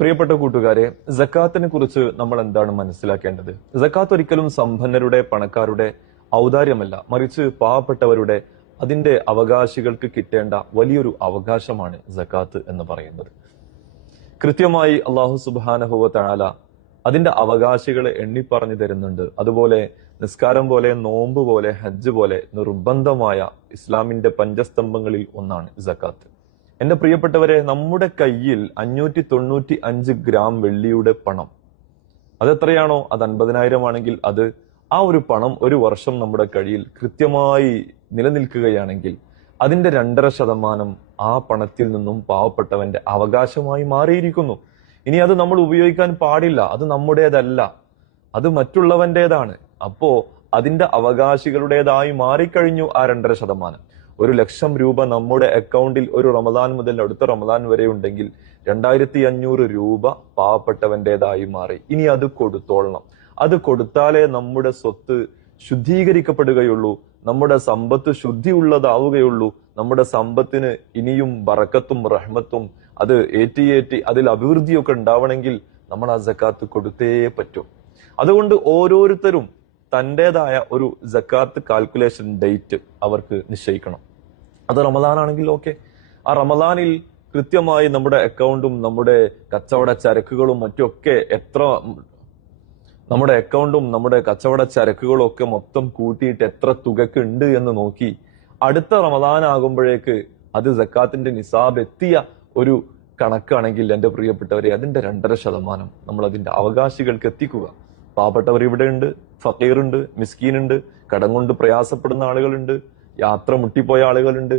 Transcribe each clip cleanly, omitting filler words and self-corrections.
പ്രിയപ്പെട്ട കൂട്ടുകാരെ, സക്കാത്തിനെ കുറിച്ച് നമ്മൾ എന്താണ് മനസ്സിലാക്കേണ്ടത്? സക്കാത്ത് ഒരിക്കലും സമ്പന്നരുടെ, പണക്കാരുടെ ഔദാര്യമല്ല, മറിച്ച് പാവപ്പെട്ടവരുടെ, അതിന്റെ അവകാശികൾക്ക് കിട്ടേണ്ട വലിയൊരു അവകാശമാണ് സക്കാത്ത് എന്ന് പറയുന്നത്. കൃത്യമായി അള്ളാഹു സുബ്ഹാനഹു വ തആല അതിന്റെ അവകാശികളെ എണ്ണിപ്പറഞ്ഞു തരുന്നുണ്ട്. അതുപോലെ നിസ്കാരം പോലെ, നോമ്പ് പോലെ, ഹജ്ജ് പോലെ നിർബന്ധമായ ഇസ്ലാമിന്റെ പഞ്ചസ്തംഭങ്ങളിൽ ഒന്നാണ് സക്കാത്ത്. എന്റെ പ്രിയപ്പെട്ടവരെ, നമ്മുടെ കയ്യിൽ 595 ഗ്രാം വെള്ളിയുടെ പണം, അതെത്രയാണോ, അത് 50,000 ആണെങ്കിൽ അത് ആ ഒരു പണം ഒരു വർഷം നമ്മുടെ കയ്യിൽ കൃത്യമായി നിലനിൽക്കുകയാണെങ്കിൽ അതിന്റെ 2.5% ആ പണത്തിൽ നിന്നും പാവപ്പെട്ടവന്റെ അവകാശമായി മാറിയിരിക്കുന്നു. ഇനി അത് നമ്മൾ ഉപയോഗിക്കാൻ പാടില്ല, അത് നമ്മുടേതല്ല, അത് മറ്റുള്ളവന്റേതാണ്. അപ്പോ അതിന്റെ അവകാശികളുടേതായി മാറിക്കഴിഞ്ഞു ആ 2.5%. 1,00,000 രൂപ നമ്മുടെ അക്കൗണ്ടിൽ ഒരു റമദാൻ മുതൽ അടുത്ത റമദാൻ വരെ ഉണ്ടെങ്കിൽ 2,500 രൂപ പാവപ്പെട്ടവന്റേതായി മാറി. ഇനി അത് കൊടുത്തോളണം. അത് കൊടുത്താലേ നമ്മുടെ സ്വത്ത് ശുദ്ധീകരിക്കപ്പെടുകയുള്ളൂ, നമ്മുടെ സമ്പത്ത് ശുദ്ധിയുള്ളതാവുകയുള്ളൂ. നമ്മുടെ സമ്പത്തിന് ഇനിയും ബറക്കത്തും റഹ്മത്തും അത് ഏറ്റി അതിൽ അഭിവൃദ്ധിയൊക്കെ ഉണ്ടാവണമെങ്കിൽ നമ്മൾ ആ സക്കാത്ത് കൊടുത്തേ പറ്റൂ. അതുകൊണ്ട് ഓരോരുത്തരും തന്റേതായ ഒരു സക്കാത്ത് കാൽക്കുലേഷൻ ഡേറ്റ് അവർക്ക് നിശ്ചയിക്കണം. അത് റമദാനാണെങ്കിൽ ഓക്കെ, ആ റമദാനിൽ കൃത്യമായി നമ്മുടെ അക്കൗണ്ടും നമ്മുടെ കച്ചവട ചരക്കുകളും മറ്റുമൊക്കെ നമ്മുടെ അക്കൗണ്ടും നമ്മുടെ കച്ചവട ചരക്കുകളും ഒക്കെ മൊത്തം കൂട്ടിയിട്ട് എത്ര തുകക്ക് ഉണ്ട് എന്ന് നോക്കി അടുത്ത റമദാൻ ആകുമ്പോഴേക്ക് അത് സക്കാത്തിന്റെ നിസാബ് എത്തിയ ഒരു കണക്കാണെങ്കിൽ എന്റെ പ്രിയപ്പെട്ടവരെ, അതിന്റെ 2.5% നമ്മൾ അതിന്റെ അവകാശികൾക്ക് എത്തിക്കുക. പാവപ്പെട്ടവർ ഇവിടെ ഉണ്ട്, ഫക്കീറുണ്ട്, മിസ്കീനുണ്ട്, കടം കൊണ്ട് പ്രയാസപ്പെടുന്ന ആളുകളുണ്ട്, യാത്ര മുട്ടിപ്പോയ ആളുകളുണ്ട്,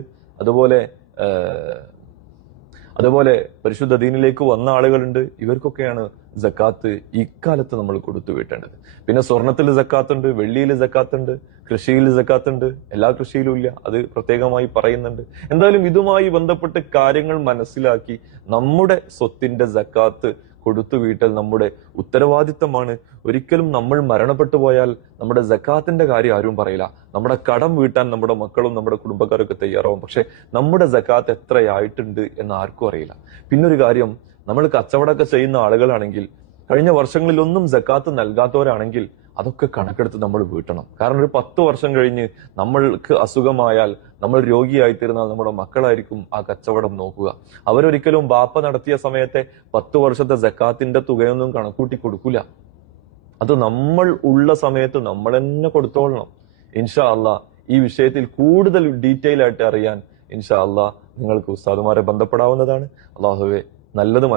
അതുപോലെ പരിശുദ്ധ ദീനിലേക്ക് വന്ന ആളുകളുണ്ട്. ഇവർക്കൊക്കെയാണ് സക്കാത്ത് ഇക്കാലത്ത് നമ്മൾ കൊടുത്തു വീട്ടേണ്ടത്. പിന്നെ സ്വർണത്തിൽ സക്കാത്തുണ്ട്, വെള്ളിയിൽ സക്കാത്തുണ്ട്, കൃഷിയിൽ സക്കാത്തുണ്ട്. എല്ലാ കൃഷിയിലും ഇല്ല, അത് പ്രത്യേകമായി പറയുന്നുണ്ട്. എന്തായാലും ഇതുമായി ബന്ധപ്പെട്ട് കാര്യങ്ങൾ മനസ്സിലാക്കി നമ്മുടെ സ്വത്തിന്റെ സക്കാത്ത് കൊടുത്തു വീട്ടൽ നമ്മുടെ ഉത്തരവാദിത്തമാണ്. ഒരിക്കലും നമ്മൾ മരണപ്പെട്ടു പോയാൽ നമ്മുടെ സക്കാത്തിന്റെ കാര്യം ആരും പറയില്ല. നമ്മുടെ കടം വീട്ടാൻ നമ്മുടെ മക്കളും നമ്മുടെ കുടുംബക്കാരൊക്കെ തയ്യാറാവും, പക്ഷെ നമ്മുടെ സക്കാത്ത് എത്രയായിട്ടുണ്ട് എന്ന് ആർക്കും അറിയില്ല. പിന്നൊരു കാര്യം, നമ്മൾ കച്ചവടമൊക്കെ ചെയ്യുന്ന ആളുകളാണെങ്കിൽ, കഴിഞ്ഞ വർഷങ്ങളിൽ ഒന്നും സക്കാത്ത് നൽകാത്തവരാണെങ്കിൽ അതൊക്കെ കണക്കെടുത്ത് നമ്മൾ വീട്ടണം. കാരണം ഒരു 10 വർഷം കഴിഞ്ഞ് നമ്മൾക്ക് അസുഖമായാൽ, നമ്മൾ രോഗിയായിത്തീർന്നാൽ നമ്മുടെ മക്കളായിരിക്കും ആ കച്ചവടം നോക്കുക. അവരൊരിക്കലും ബാപ്പ നടത്തിയ സമയത്തെ 10 വർഷത്തെ സക്കാത്തിന്റെ തുകയൊന്നും കണക്കൂട്ടി കൊടുക്കൂല. അത് നമ്മൾ ഉള്ള സമയത്ത് നമ്മൾ തന്നെ കൊടുത്തോളണം. ഇൻഷാ അള്ളാഹ് ഈ വിഷയത്തിൽ കൂടുതൽ ഡീറ്റെയിൽ ആയിട്ട് അറിയാൻ ഇൻഷാ അള്ളാഹ് നിങ്ങൾക്ക് ഉസ്താദുമാരെ ബന്ധപ്പെടാവുന്നതാണ്. അള്ളാഹുവെ നല്ലത്